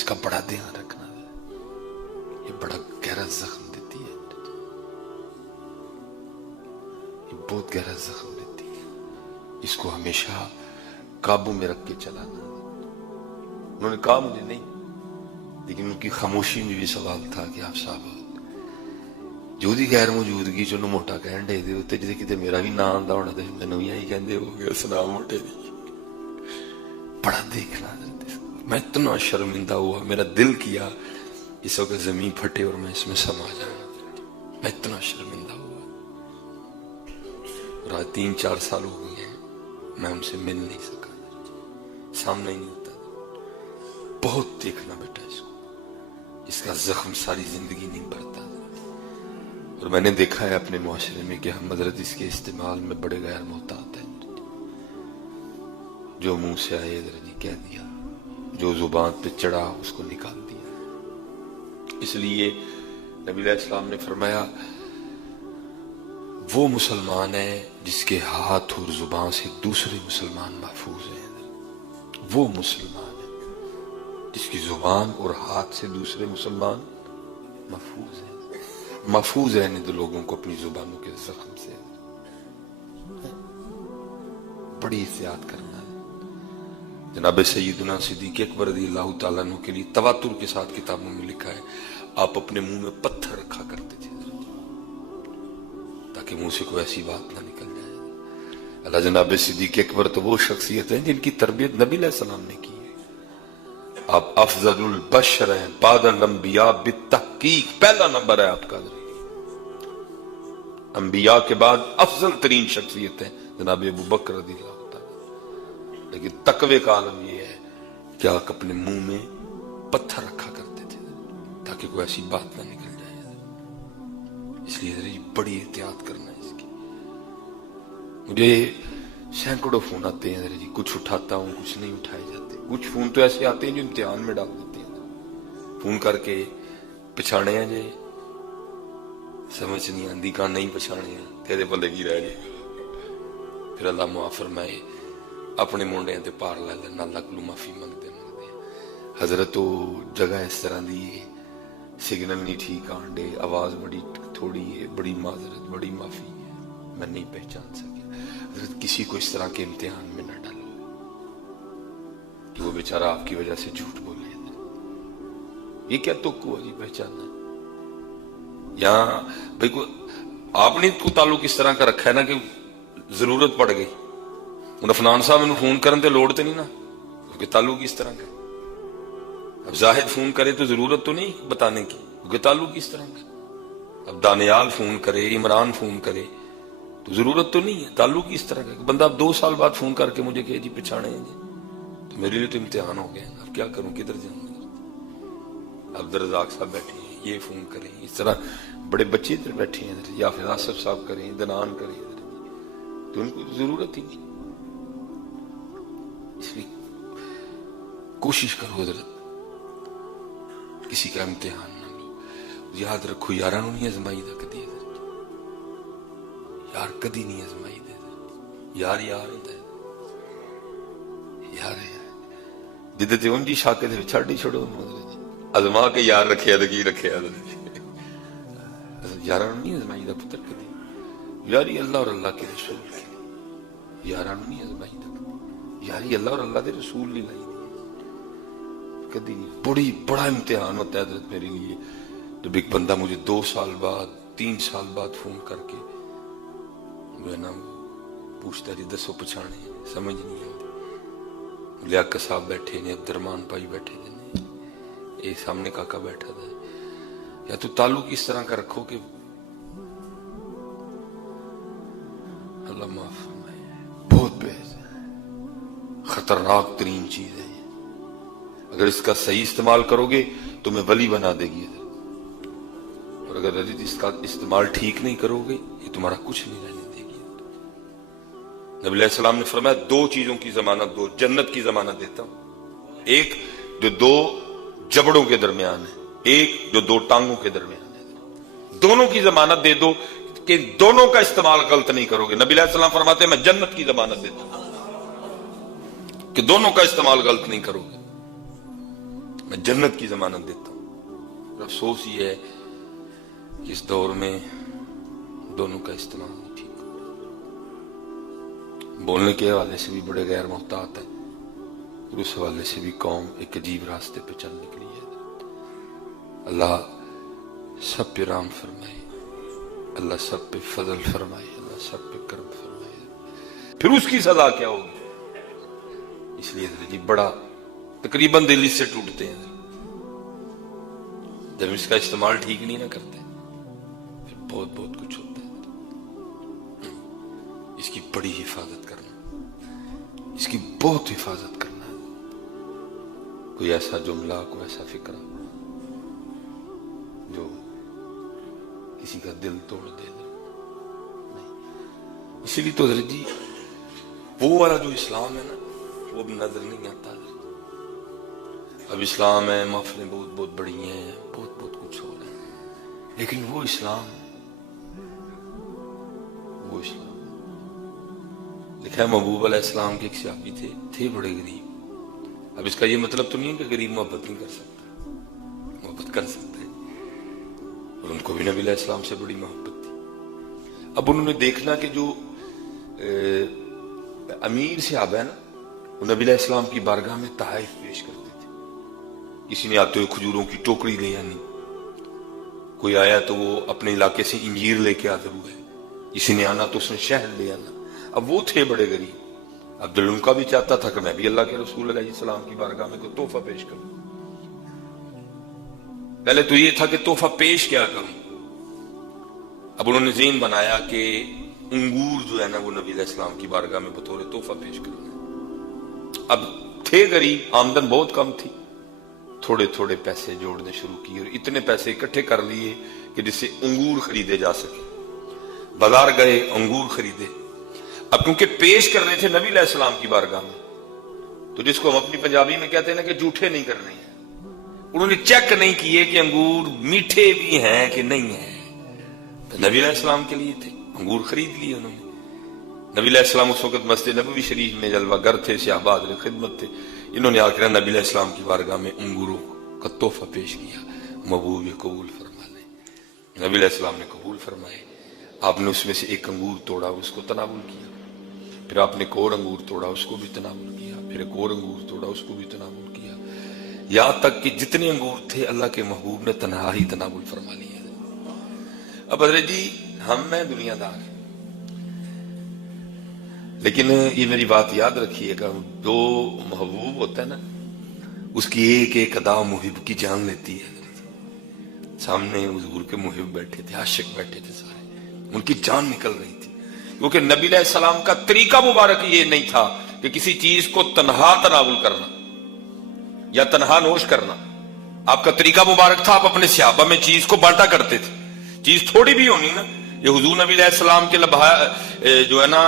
اس کا بڑا دھیان رکھنا ہے، یہ بڑا گہرا زخم دیتی ہے، یہ بہت گہرا زخم دیتی ہے، اس کو ہمیشہ قابو میں رکھ کے چلانا۔ انہوں نے کہا مجھے نہیں، لیکن ان کی خاموشی میں بھی سوال تھا کہ آپ صاحب جو دی غیر موجودگی چ موٹا کہن ڈے دے اتنے جی کتنے میرا بھی نام آتا ہونا تو مینوں بھی یہی کہندے ہو گیا سنا موٹے دی۔ بڑا دیکھنا، میں اتنا شرمندہ ہوا، میرا دل کیا اس وقت زمین پھٹے اور میں اس میں سما جاؤں، میں اتنا شرمندہ ہوا۔ اور آج 3-4 سال ہو گئے ہیں میں ان سے مل نہیں سکا، سامنے ہی نہیں ہوتا۔ بہت دیکھنا بیٹا اس کو، اس کا زخم ساری زندگی نہیں بھرتا۔ اور میں نے دیکھا ہے اپنے معاشرے میں کہ ہم حضرت اس کے استعمال میں بڑے غیر محتاط ہیں، جو منہ سے آئے حضرت جی کہہ دیا، جو زبان پہ چڑھا اس کو نکال دیا۔ اس لیے نبی علیہ السلام نے فرمایا وہ مسلمان ہے جس کے ہاتھ اور زبان سے دوسرے مسلمان محفوظ ہیں، وہ مسلمان ہے جس کی زبان اور ہاتھ سے دوسرے مسلمان محفوظ ہیں۔ محفوظ رہنے دو لوگوں کو اپنی زبانوں کے زخم سے، بڑی احتیاط کرنا ہے۔ جناب سیدنا صدیق اکبر رضی اللہ تعالیٰ عنہ کے لیے تواتر کے ساتھ کتابوں میں لکھا ہے آپ اپنے منہ میں پتھر رکھا کرتے تھے تاکہ منہ سے کوئی ایسی بات نہ نکل جائے۔ اللہ جناب صدیق اکبر تو وہ شخصیت ہیں جن کی تربیت نبی علیہ السلام نے کی ہے۔ آپ افضل البشر ہیں بعد الانبیاء بالتحقیق، پہلا نمبر ہے آپ کا، انبیاء کے بعد افضل ترین شخصیت ہے جناب ابو بکر رضی اللہ تعالیٰ۔ لیکن تقوی کا عالم یہ ہے کہ آپ اپنے منہ میں پتھر رکھا کرتے تھے تاکہ کوئی ایسی بات نہ نکل جائے۔ اس لیے بڑی احتیاط کرنا ہے اس کی۔ مجھے سینکڑوں فون آتے ہیں جی، کچھ اٹھاتا ہوں کچھ نہیں اٹھائے جاتے، کچھ فون تو ایسے آتے ہیں جو امتحان میں ڈال دیتے ہیں، فون کر کے پچھاڑے ہیں جی، سمجھ نہیں آندی کہاں نہیں پچھاڑے ہیں تیرے پلے کی رہ گئے۔ پھر اللہ معاف فرمائے اپنے منڈے تے پار لے لینا، اللہ کو معافی منگتے حضرت وہ جگہ اس طرح دی سگنل نہیں ٹھیک آنڈے، آواز بڑی تھوڑی ہے، بڑی معذرت، بڑی معافی ہے، میں نہیں پہچان سکیا۔ حضرت کسی کو اس طرح کے امتحان میں نہ ڈالو کہ وہ بیچارہ آپ کی وجہ سے جھوٹ بولے۔ یہ کیا تو کو جی پہچاننا یہاں بھائی کو آپ نے کو تعلق اس طرح کا رکھا ہے نا کہ ضرورت پڑ گئی انہیں فنان صاحب انہوں فون کرن تے لوڑ تے نہیں نا، کیونکہ تعلق اس طرح کا۔ اب زاہد فون کرے تو ضرورت تو نہیں بتانے کی، کیونکہ تعلق اس طرح کا۔ اب دانیال فون کرے، عمران فون کرے تو ضرورت تو نہیں ہے، تعلق اس طرح کا۔ بندہ اب 2 سال بعد فون کر کے مجھے کہ جی پچھاڑے ہیں جی، تو میرے لیے تو امتحان ہو گیا، اب کیا کروں، کدھر جاؤں۔ عبدالرزاق صاحب بیٹھے ہیں، یہ فون کریں، اس طرح بڑے بچے ادھر بیٹھے ہیں، یا پھر آصف صاحب کریں، دنان کریں، تو ان کو ضرورت ہی نہیں۔ اس لیے کوشش کرو حضرت کسی کا امتحان نہ لو۔ یاد رکھو یاراں نوں نہیں ازمائی دا کدی، یار کدی نہیں ازمائی دے، یار یار ہوندا ہے، یار جدے تے اونجی شاکے دے چھڈ ہی چھڑو، ازما کے یار رکھیا تے کی رکھیا، یاراں نہیں ازمائی دا پتر کدی، یاری اللہ اور اللہ کے رسول کی، یاراں نہیں ازمائی دا یاری اللہ اور اللہ دے رسول نہیں لائی کدی نہیں۔ بڑا امتحان ہوتا ہے حضرت میرے لیے جب ایک بندہ مجھے 2 سال بعد 3 سال بعد فون کر کے میں نا پوچھتا جی دسو پچھانے، سمجھ نہیں آتی۔ لیاقت صاحب بیٹھے نے، عبد الرحمان بھائی بیٹھے نے، یہ سامنے کاکا بیٹھا تھا۔ یا تو تعلق اس طرح کا رکھو کہ اللہ معاف فرمائے، بہت بحث ہے، خطرناک ترین چیز ہے۔ اگر اس کا صحیح استعمال کرو گے تمہیں ولی بنا دے گی، اور اگر اس کا استعمال ٹھیک نہیں کرو گے یہ تمہارا کچھ نہیں رہنے دے گی۔ نبی علیہ السلام نے فرمایا 2 چیزوں کی ضمانت دو، جنت کی ضمانت دیتا ہوں، ایک جو 2 جبڑوں کے درمیان ہے، ایک جو 2 ٹانگوں کے درمیان ہے، دونوں کی ضمانت دے دو کہ دونوں کا استعمال غلط نہیں کرو گے۔ نبی علیہ السلام فرماتے ہیں میں جنت کی ضمانت دیتا ہوں کہ دونوں کا استعمال غلط نہیں کرو گے۔ میں جنت کی ضمانت دیتا ہوں۔ افسوس یہ ہے کہ اس دور میں دونوں کا استعمال نہیں ٹھیک ہو رہا، بولنے کے حوالے سے بھی بڑے غیر محتاط ہے، اور اس حوالے سے بھی قوم ایک عجیب راستے پہ چل نکلی ہے۔ اللہ سب پہ رحم فرمائے، اللہ سب پہ فضل فرمائے، اللہ سب پہ کرم فرمائے۔ پھر اس کی سزا کیا ہوگی؟ اس لیے جی بڑا تقریباً دل اس سے ٹوٹتے ہیں جب اس کا استعمال ٹھیک نہیں نہ کرتے، پھر بہت بہت کچھ ہوتا ہے۔ اس کی بڑی حفاظت کرنا، اس کی بہت حفاظت کرنا ہے۔ کوئی ایسا جملہ، کوئی ایسا فکرہ جو کسی کا دل توڑ دے نہیں۔ اسی لیے تو حضرت جی وہ والا جو اسلام ہے نا، وہ اب نظر نہیں آتا۔ اب اسلام ہے، محفلیں بہت بہت بڑی ہیں، بہت بہت کچھ ہو رہا ہے، لیکن وہ اسلام لکھا ہے محبوب علیہ السلام کے ایک صحابی تھے بڑے غریب۔ اب اس کا یہ مطلب تو نہیں ہے کہ غریب محبت نہیں کر سکتا، محبت کر سکتا ہے، اور ان کو بھی نبی علیہ السلام سے بڑی محبت تھی۔ اب انہوں نے دیکھنا کہ جو امیر صحابہ ہے نا، وہ نبی علیہ السلام کی بارگاہ میں تحائف پیش کرتے تھے۔ کسی نے آتے ہوئے کھجوروں کی ٹوکری لے آنی، کوئی آیا تو وہ اپنے علاقے سے انجیر لے کے آتے ہوئے، کسی نے آنا تو اس نے شہد لے آنا۔ اب وہ تھے بڑے غریب، اب دل ان کا بھی چاہتا تھا کہ میں بھی اللہ کے رسول علیہ السلام کی بارگاہ میں کوئی تحفہ پیش کروں۔ پہلے تو یہ تھا کہ تحفہ پیش کیا کروں، اب انہوں نے ذہن بنایا کہ انگور جو ہے نا وہ نبی علیہ السلام کی بارگاہ میں بطور تحفہ پیش کرنا۔ اب تھے غریب، آمدن بہت کم تھی، تھوڑے تھوڑے پیسے جوڑنے شروع کیے، اور اتنے پیسے اکٹھے کر لیے کہ جس سے انگور خریدے جا سکے۔ بازار گئے، انگور خریدے۔ اب کیونکہ پیش کر رہے تھے نبی علیہ السلام کی بارگاہ میں، تو جس کو ہم اپنی پنجابی میں کہتے ہیں نا کہ جھوٹے نہیں کر رہے ہیں، انہوں نے چیک نہیں کیے کہ انگور میٹھے بھی ہیں کہ نہیں ہیں۔ تو نبی علیہ السلام کے لیے تھے، انگور خرید لیے انہوں نے۔ نبی علیہ السلام اس وقت مسجد نبوی شریف میں جلوہ گر تھے، صحابہ حاضر خدمت تھے، انہوں نے آ کر نبی علیہ السلام کی بارگاہ میں انگوروں کا تحفہ پیش کیا۔ محبوب یہ قبول فرما لیں۔ نبی علیہ السلام نے قبول فرمائے۔ آپ نے اس میں سے ایک انگور توڑا، اس کو تناول کیا، پھر آپ نے ایک اور انگور توڑا، اس کو بھی تناول کیا، پھر ایک اور انگور توڑا، اس کو بھی تناول کیا، یہاں تک کہ جتنے انگور تھے اللہ کے محبوب نے تنہا ہی تناول فرما لیے۔ اب حضرت جی ہم میں دنیا دار ہیں، لیکن یہ میری بات یاد رکھیے گا، جو محبوب ہوتا ہے نا اس کی ایک ایک ادا محب کی جان لیتی ہے۔ سامنے حضور کے محب بیٹھے تھے، عاشق بیٹھے تھے، سارے ان کی جان نکل رہی تھی، کیونکہ نبی علیہ السلام کا طریقہ مبارک یہ نہیں تھا کہ کسی چیز کو تنہا تناول کرنا یا تنہا نوش کرنا۔ آپ کا طریقہ مبارک تھا، آپ اپنے صحابہ میں چیز کو بانٹا کرتے تھے، چیز تھوڑی بھی ہونی نا، یہ حضور نبی علیہ السلام کے جو ہے نا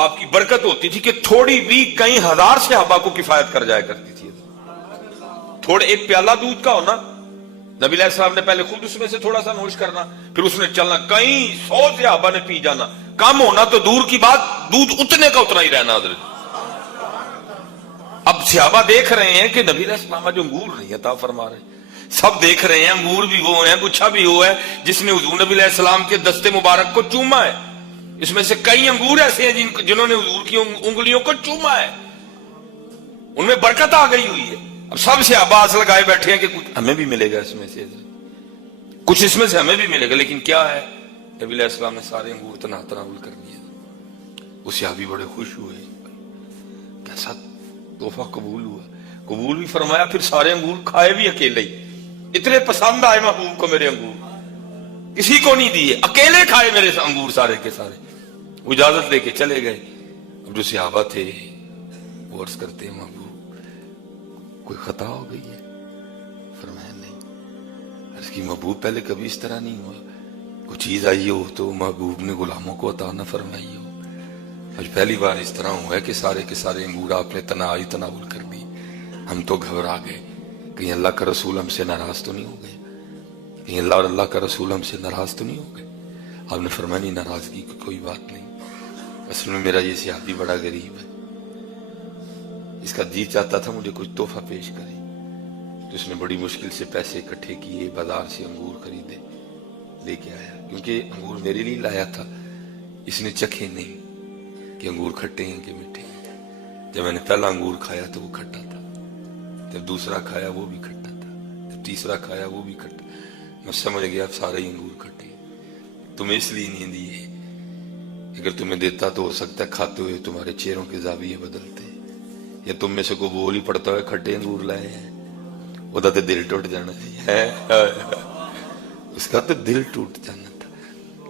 آپ کی برکت ہوتی تھی کہ تھوڑی بھی کئی ہزار صحابہ کو کفایت کر جایا کرتی تھی۔ تھوڑے ایک پیالہ دودھ کا ہونا، نبی علیہ السلام نے پہلے خود اس میں سے تھوڑا سا نوش کرنا، پھر اس نے چلنا، کئی 100 صحابہ نے پی جانا، کم ہونا تو دور کی بات، دودھ اتنے کا اتنا ہی رہنا۔ حضرت اب صحابہ دیکھ رہے ہیں کہ نبی علیہ السلام جو انگور نہیں عطا فرما رہے، سب دیکھ رہے ہیں انگور بھی وہ ہیں، گچھا بھی وہ ہے جس نے حضور نبی علیہ السلام کے دستے مبارک کو چوما ہے۔ اس میں سے کئی انگور ایسے ہیں جنہوں نے حضور کی انگلیوں کو چوما ہے، ان میں برکت آ گئی ہوئی ہے۔ اب سب سے آواز لگائے بیٹھے ہیں کہ کچھ ہمیں بھی ملے گا، اس میں سے کچھ اس میں سے ہمیں بھی ملے گا، لیکن کیا ہے، نبی علیہ السلام نے سارے انگور تناول کر دیے۔ وہ صحابی بڑے خوش ہوئے، کیسا تحفہ قبول ہوا، قبول بھی فرمایا، پھر سارے انگور کھائے بھی اکیلے ہی، اتنے پسند آئے محبوب کو میرے انگور، کسی کو نہیں دیے، اکیلے کھائے میرے انگور سارے کے سارے۔ وہ اجازت دے کے چلے گئے۔ اب جو صحابہ تھے وہ عرض کرتے ہیں محبوب کوئی خطا ہو گئی ہے؟ فرمایا نہیں۔ عرض کی محبوب پہلے کبھی اس طرح نہیں ہوا، کوئی چیز آئی ہو تو محبوب نے غلاموں کو عطا نہ فرمائی ہو، آج پہلی بار اس طرح ہوا ہے کہ سارے کے سارے انگور آپ نے تناول کر دی۔ ہم تو گھبرا گئے، کہیں اللہ کا رسول ہم سے ناراض تو نہیں ہو گئے، کہیں اللہ اور اللہ کا رسول ہم سے ناراض تو نہیں ہو گئے۔ آپ نے فرمایا نہیں، ناراضگی کی کوئی بات نہیں، اصل میں میرا یہ صحابی بڑا غریب ہے، اس کا جی چاہتا تھا مجھے کچھ تحفہ پیش کرے، تو اس نے بڑی مشکل سے پیسے اکٹھے کیے، بازار سے انگور خریدے، لے کے آیا، کیونکہ انگور میرے لیے لایا تھا، اس نے چکھے نہیں کہ انگور کھٹے ہیں کہ میٹھے ہیں۔ جب میں نے پہلا انگور کھایا تو وہ کھٹا تھا، جب دوسرا کھایا وہ بھی کھٹا تھا، جب تیسرا کھایا وہ بھی کھٹا۔ میں سمجھ گیا اب سارے ہی انگور کھٹے ہیں۔ تمہیں اس لیے نہیں دیے، اگر تمہیں دیتا تو ہو سکتا ہے کھاتے ہوئے تمہارے چہروں کے زاویے بدلتے، یا تم میں سے کوئی بول ہی پڑتا ہوئے کھٹے انگور لائے ہیں، وہ تو دل ٹوٹ جانا ہے، اس کا تو دل ٹوٹ جانا تھا۔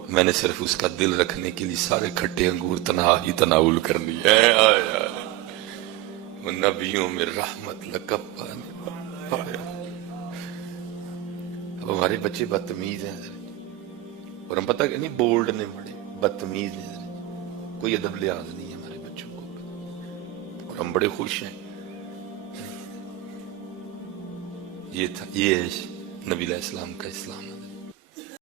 میں نے صرف اس کا دل رکھنے کے لیے سارے کھٹے انگور تنہا ہی تناول کر لیے۔ وہ نبیوں میں رحمت لقب پانے۔ اب ہمارے بچے بدتمیز ہیں، اور ہم پتہ کہ نہیں بولڈ نے بڑے بدتمیز ہیں، کوئی ادب لحاظ نہیں ہے ہمارے بچوں کو، اور ہم بڑے خوش ہیں۔ یہ تھا، یہ ہے نبی علیہ السلام کا اسلام۔